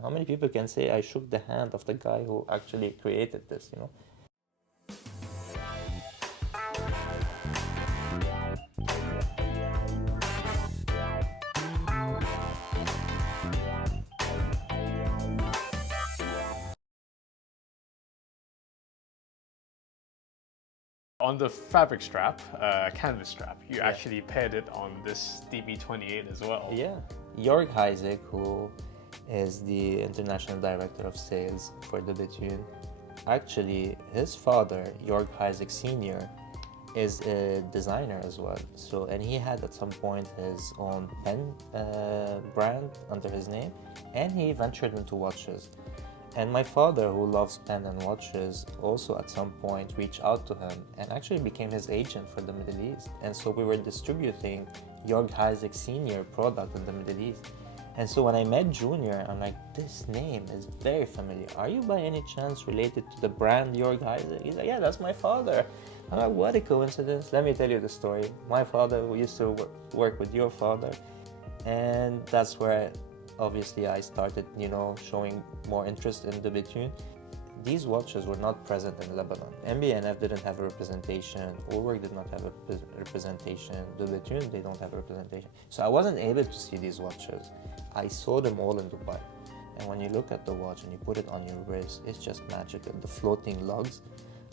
How many people can say I shook the hand of the guy who actually created this, you know? On the fabric strap, canvas strap, you actually paired it on this DB28 as well. Yeah. Jörg Heisig, who is the International Director of Sales for the Bethune, actually his father, Jörg Heisig Sr., is a designer as well. So, and he had at some point his own pen brand under his name, and he ventured into watches. And my father, who loves pen and watches, also at some point reached out to him and actually became his agent for the Middle East. And so we were distributing Jörg Heisig Sr. product in the Middle East. And so when I met Junior, I'm like, this name is very familiar. Are you by any chance related to the brand Jörg Heisig? He's like, yeah, that's my father. I'm like, what a coincidence. Let me tell you the story. My father, who used to work with your father, and that's where obviously I started, you know, showing more interest in the Bethune. These watches were not present in Lebanon. MBNF didn't have a representation, Ulrich did not have a representation, the Bethune, they don't have a representation. So I wasn't able to see these watches. I saw them all in Dubai. And when you look at the watch and you put it on your wrist, it's just magical. The floating lugs,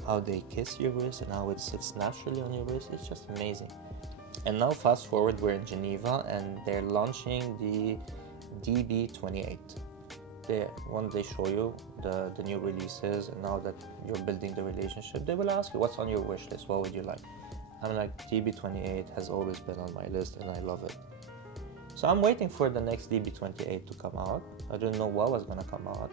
how they kiss your wrist and how it sits naturally on your wrist, it's just amazing. And now fast forward, we're in Geneva and they're launching the DB28. When they show you the new releases, and now that you're building the relationship, they will ask you, what's on your wish list? What would you like? I'm like, DB28 has always been on my list and I love it. So I'm waiting for the next DB28 to come out. I didn't know what was gonna come out.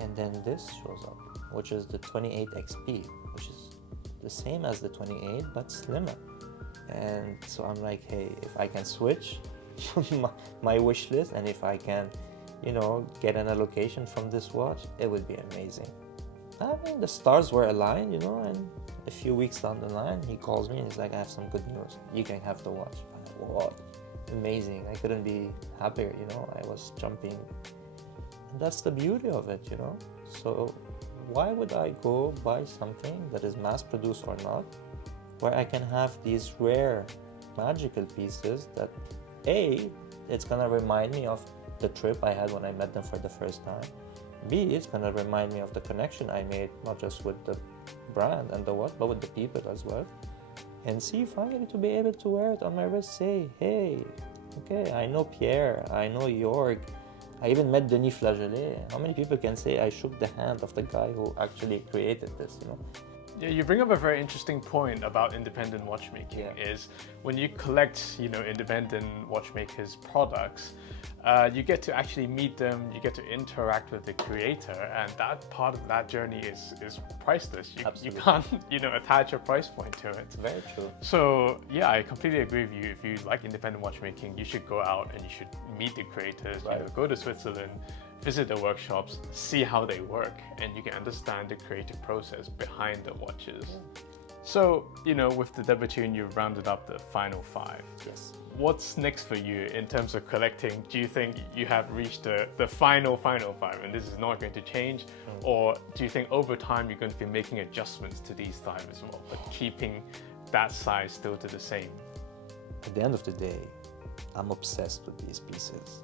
And then this shows up, which is the 28XP, which is the same as the 28, but slimmer. And so I'm like, hey, if I can switch my wish list, and if I can, you know, get an allocation from this watch, it would be amazing. I mean, the stars were aligned, you know, and a few weeks down the line, he calls me and he's like, I have some good news. You can have the watch. I'm like, what? Amazing. I couldn't be happier, you know, I was jumping. And that's the beauty of it, you know. So why would I go buy something that is mass produced or not, where I can have these rare magical pieces that A, it's gonna remind me of the trip I had when I met them for the first time. B, it's gonna remind me of the connection I made, not just with the brand and the watch, but with the people as well. And C, finally to be able to wear it on my wrist, say, hey, okay, I know Pierre, I know Jörg, I even met Denis Flageolet. How many people can say I shook the hand of the guy who actually created this, you know? Yeah, you bring up a very interesting point about independent watchmaking. Is when you collect, you know, independent watchmakers' products, you get to actually meet them, you get to interact with the creator, and that part of that journey is priceless. You can't, you know, attach a price point to it. Very true. So yeah, I completely agree with you. If you like independent watchmaking, you should go out and you should meet the creators. You know, go to Switzerland, visit the workshops, see how they work, and you can understand the creative process behind the watches. So, you know, with the Bethune, you've rounded up the final 5. Yes. What's next for you in terms of collecting? Do you think you have reached the final 5 and this is not going to change? Or do you think over time you're going to be making adjustments to these 5 as well, but keeping that size still to the same? At the end of the day, I'm obsessed with these pieces.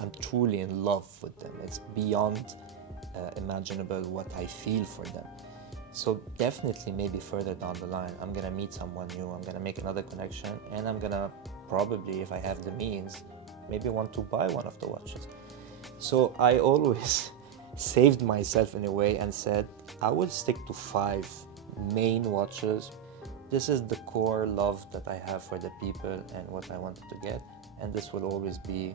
I'm truly in love with them. It's beyond imaginable what I feel for them. So definitely maybe further down the line, I'm gonna meet someone new, I'm gonna make another connection, and I'm gonna probably, if I have the means, maybe want to buy one of the watches. So I always saved myself in a way and said, I will stick to 5 main watches. This is the core love that I have for the people and what I wanted to get, and this will always be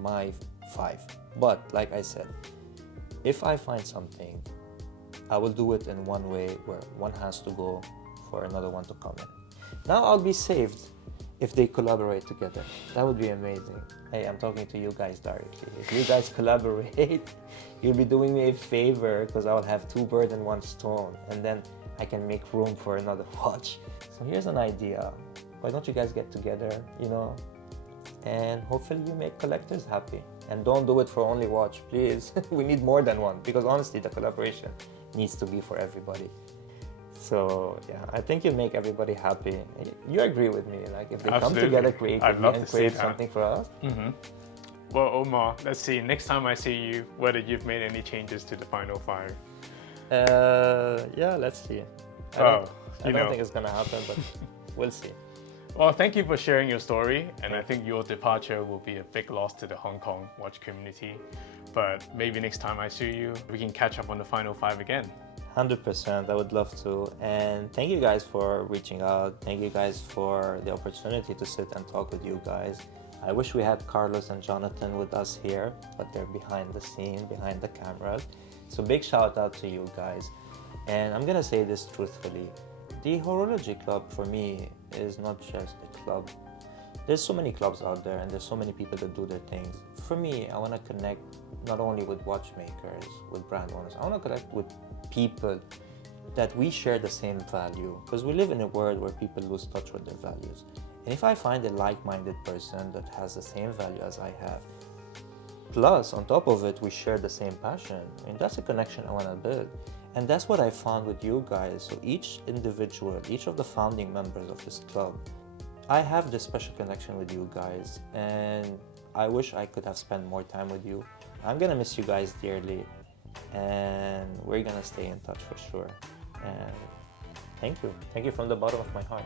my 5. But like I said, if I find something, I will do it in one way where one has to go for another one to come in. Now I'll be saved if they collaborate together. That would be amazing. Hey, I'm talking to you guys directly. If you guys collaborate, you'll be doing me a favor, because I will have 2 birds in 1 stone, and then I can make room for another watch. So here's an idea. Why don't you guys get together, you know, and hopefully you make collectors happy. and don't do it for only watch, please. We need more than one, because honestly, the collaboration needs to be for everybody. So yeah, I think you make everybody happy. You agree with me? Like if they come together creatively and create something for us. Well, Omar, let's see. Next time I see you, whether you've made any changes to the final 5. Yeah, let's see. I don't think it's gonna happen, but we'll see. Well, thank you for sharing your story, and I think your departure will be a big loss to the Hong Kong watch community. But maybe next time I see you, we can catch up on the final 5 again. 100%, I would love to. And thank you guys for reaching out. Thank you guys for the opportunity to sit and talk with you guys. I wish we had Carlos and Jonathan with us here, but they're behind the scene, behind the cameras. So big shout out to you guys. And I'm gonna say this truthfully. The Horology Club for me is not just a club. There's so many clubs out there and there's so many people that do their things. For me, I wanna connect not only with watchmakers, with brand owners, I wanna connect with people that we share the same value, because we live in a world where people lose touch with their values. And if I find a like-minded person that has the same value as I have, plus on top of it we share the same passion, and that's a connection I want to build. And that's what I found with you guys. So each individual, each of the founding members of this club, I have this special connection with you guys, and I wish I could have spent more time with you. I'm gonna miss you guys dearly, and we're gonna stay in touch for sure. And thank you from the bottom of my heart.